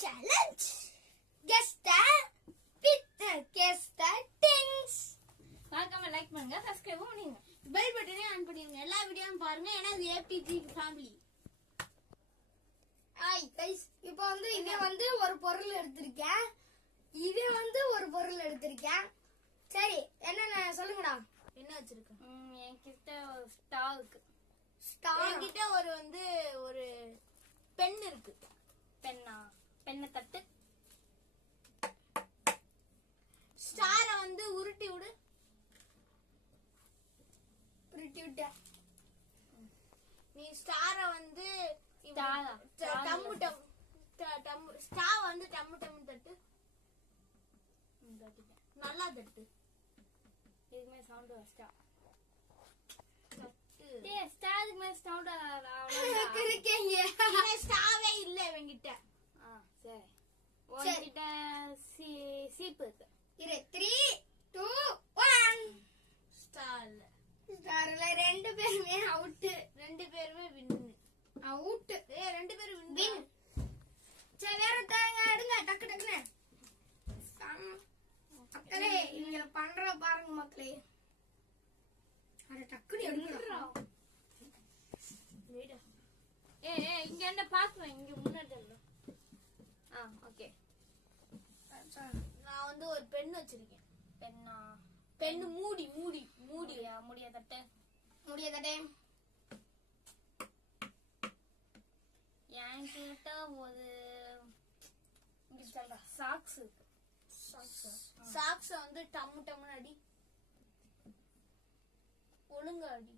challenge. Guess the with guess the things. மறக்காம like பண்ணுங்க, subscribe பண்ணுங்க, பெல் பட்டனை ஆன் பண்ணிருங்க. எல்லா வீடியோவும் பாருங்க. ஏன்னா இது ஏபிஜி ஃபேமிலி. ஹாய் गाइस, இப்போ இங்க ஒரு பொருள் எடுத்துர்க்கேன். இது ஒரு பொருள் எடுத்துர்க்கேன். சரி, என்னன்னு சொல்லுங்கடா. என்ன வச்சிருக்க? என்கிட்ட ஒரு ஸ்டார் இருக்கு. என்கிட்ட ஒரு பென் இருக்கு. பெண்ணை தட்டு. ஸ்டார உருட்டி விடு. உருட்டி விட்ட. நீ ஸ்டார டம்மு டம்மு தட்டு. நல்லா தட்டு. இதுமே சவுண்ட் வச்சா தட்டு. டேய், ஸ்டாருக்கு மேல சவுண்ட் இருக்கீங்க. ஸ்டாவே இல்ல இவங்கிட்ட. சரி. உன்கிட்ட சீப்பு இருக்கு. இரு. 3 2 1. ஸ்டார்ல ரெண்டு பேருமே அவுட். ரெண்டு பேருமே வின். அவுட். ரெண்டு பேரும் வின். சரி, வேற தாங்க எடுங்க டக்கு டக்குன்னு. மக்களே, இவங்க பண்ற பாருங்க மக்களே. அட டக்குன்னு எடுங்கடா. வெயிட். ஏய், இங்க என்ன பாக்குறேன்? இங்க முன்னாடி இல்ல. ஓகே. நான் ஒரு பென் வச்சிருக்கேன். பென் முடிய தட்டு. என்கிட்ட ஒரு சாக்ஸ் இருக்கு. சாக்ஸ் டம்மு டம்முன்னு அடி. ஒழுங்கா அடி.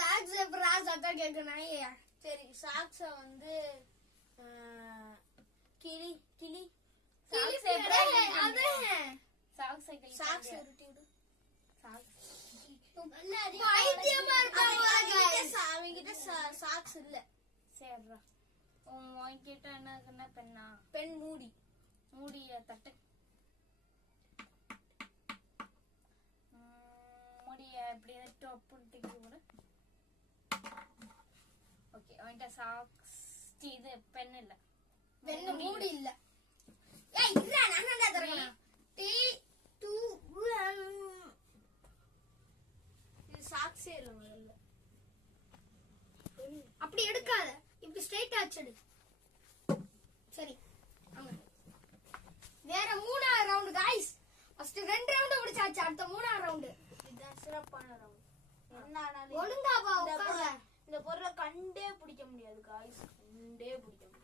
சாக்ஸ் எப்பரா சத்தம் கேட்கணும். சரி, சாக்ஸ கிளி கிளி. சாக்ஸ் உருட்டி விடு. அவங்கிட்ட சாக்ஸ் இல்ல. சரிடா. உன்கிட்ட என்ன பெண்ணா? பெண் மூடிய தட்டு. முடிய இப்படி தூக்கி விடு. ஓகே, அவன்கிட்ட சாக்ஸ் இது பென் இல்ல. பென் மூடி இல்ல. ஏய், இல்ல, நான் தான் தரேன். 3 2 1. இது சாக்ஸே இல்ல முதல்ல. அப்படி எடுக்காத. இப்படி ஸ்ட்ரைட்டா அடிச்சிடு. சரி, வேற மூணாவது ரவுண்ட் गाइस. ஃபர்ஸ்ட் 2 ரவுண்ட் முடிச்சாச்சு. அடுத்த மூணாவது ரவுண்ட். இதுதான் சிறப்பான ரவுண்ட். என்ன ஆனாலும் ஒழுங்கா வா உட்கார. இந்த பொருளை கண்டே பிடிக்க முடியாது गाइस. கண்டே பிடிக்க முடியாது.